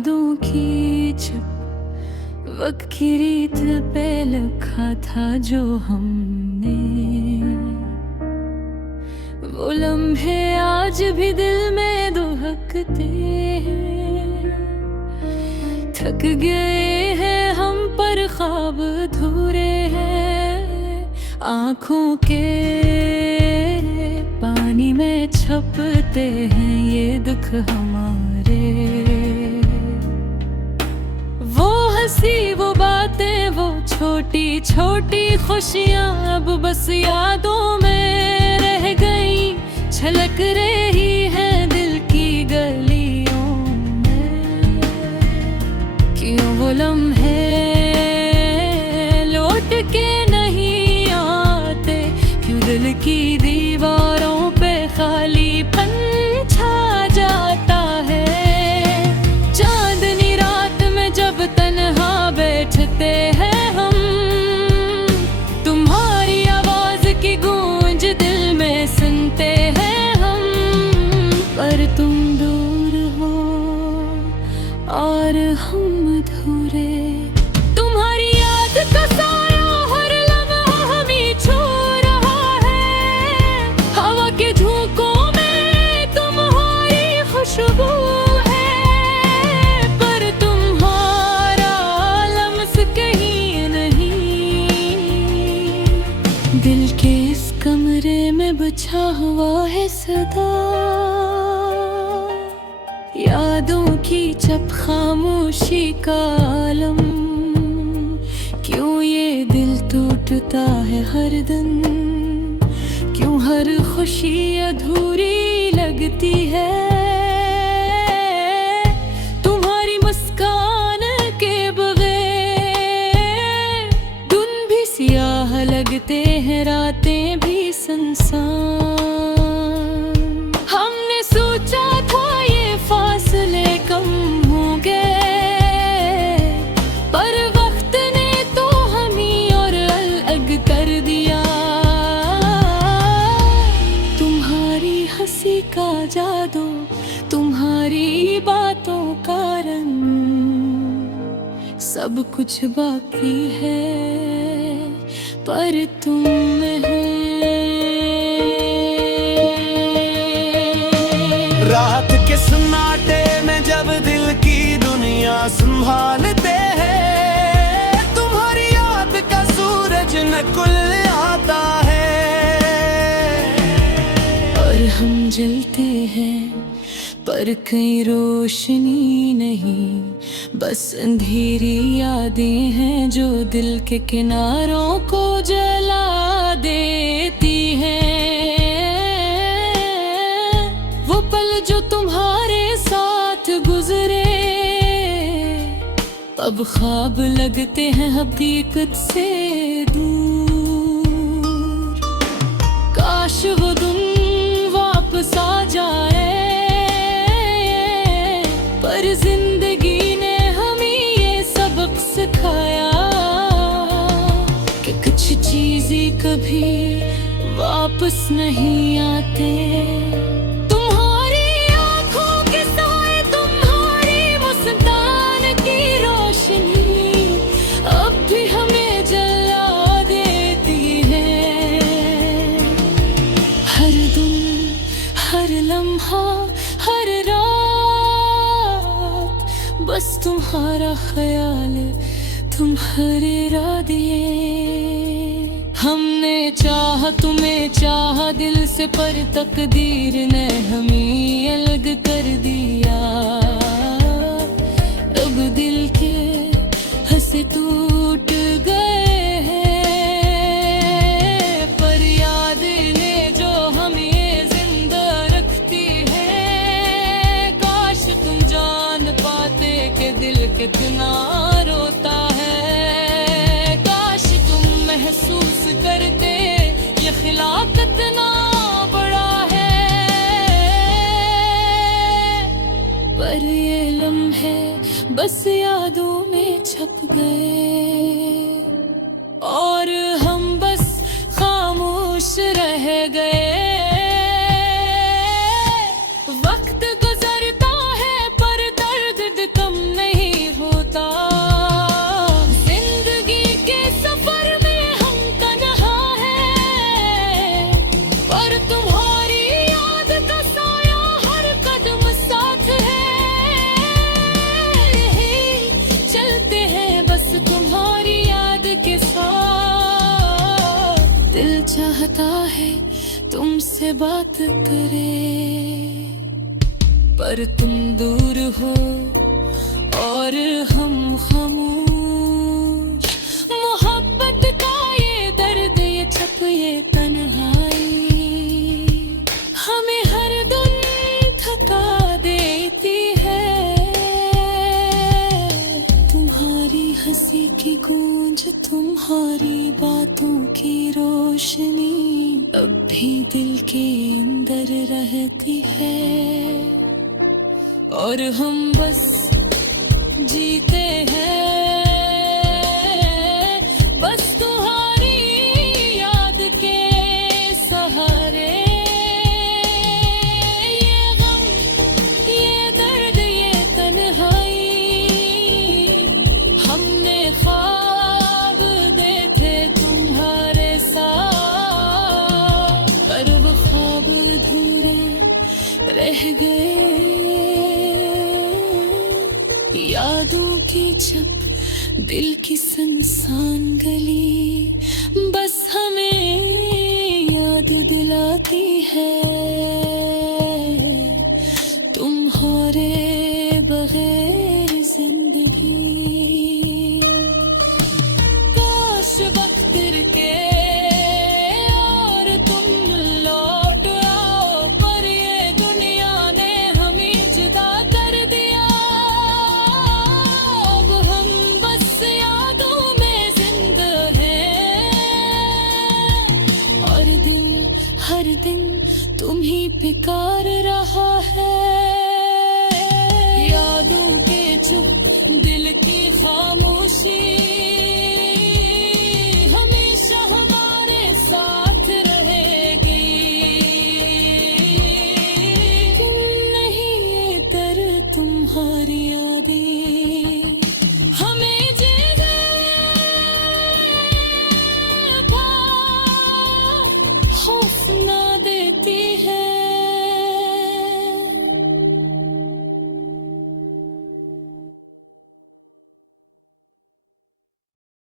यादों की छप वक्त की रीत पे लिखा था जो हमने, वो लम्हे आज भी दिल में दुहकते हैं। थक गए हैं हम पर ख्वाब अधूरे हैं, आँखों के पानी में छपते हैं ये दुख हमारे। वो हंसी वो बातें वो छोटी छोटी खुशियाँ अब बस यादों में रह गई, छलक रही है दिल की गलियों में। क्यों वो लम्हे लौट के नहीं आते, क्यों दिल की दीवारों पे खालीपन छा जाता है। चांदनी रात में जब तन्हा बैठते हैं हम, तुम्हारी आवाज की गूंज दिल में सुनते हैं हम। पर तुम दूर हो और हम अधूरे, तुम्हारी याद का साया हर लम्हा हमें छू रहा है। हवा के झोंकों में तुम्हारी खुशबू है, पर तुम्हारा लम्स कहीं नहीं। दिल के इस कमरे में बचा हुआ है सदा, यादों की चप खामोशी का आलम। क्यों ये दिल टूटता है हर दिन, क्यों हर खुशी अधूरी लगती है। तुम्हारी मुस्कान के बगैर दिन भी सियाह लगते हैं, रातें भी सुनसान। हमने सोचा था ये फासले कम होंगे, पर वक्त ने तो हमें और अलग कर दिया। तुम्हारी हंसी का जादू, तुम्हारी बातों का रंग, सब कुछ बाकी है पर तुम हो। रात के सन्नाटे में जब दिल की दुनिया संभालते हैं, तुम्हारी याद का सूरज नकुल आता है। और हम जलते हैं पर कहीं रोशनी नहीं, बस अंधेरी यादें हैं जो दिल के किनारों को जला देती हैं। वो पल जो तुम्हारे साथ गुजरे अब ख्वाब लगते हैं हकीकत से दूर। काश वो दिन वापस आ जाए, पर जिंदगी ने हमें ये सबक सिखाया कि कुछ चीजें कभी वापस नहीं आते। तुम्हारी आंखों के साए, तुम्हारी मुस्कान की रोशनी अब भी हमें जला देती है। हर दिन हर लम्हा हर रात बस तुम्हारा ख्याल, तुम्हारे इरादे। हमने चाहा तुम्हें चाहा दिल से, पर तकदीर ने हमें अलग कर दिया। अब दिल के हंसे टूट गए हैं, पर याद ने जो हमें जिंदा रखती है। काश तुम जान पाते कि दिल कितना रोता है, काश तुम महसूस करते ये खिला कितना बड़ा है। पर ये लम्हे बस यादों में छप गए। चाहता है तुमसे बात करे, पर तुम दूर हो और हम खामोश। मोहब्बत का ये दर्द, ये छप, ये तन्हाई हमें हर दिन थका देती है। तुम्हारी हंसी की गूंज, तुम्हारी बातों की रोशनी अब भी दिल के अंदर रहती है, और हम बस जीते हैं बस तुम्हारी याद के सहारे। ये गम, ये दर्द, ये तन्हाई हमने ख्वाब देखे तुम्हारे साथ, पर वो ख्वाब अधूरे रह गए। यादों की छप, दिल की सुनसान गली बस हमें याद दिलाती है, तुम्हारे बगैर जिंदगी। काश वक्त के और तुम लौट आओ, पर ये दुनिया ने हमें जुदा कर दिया। अब हम बस यादों में जिंदा हैं, और दिल हर दिन तुम ही पुकार रहा है।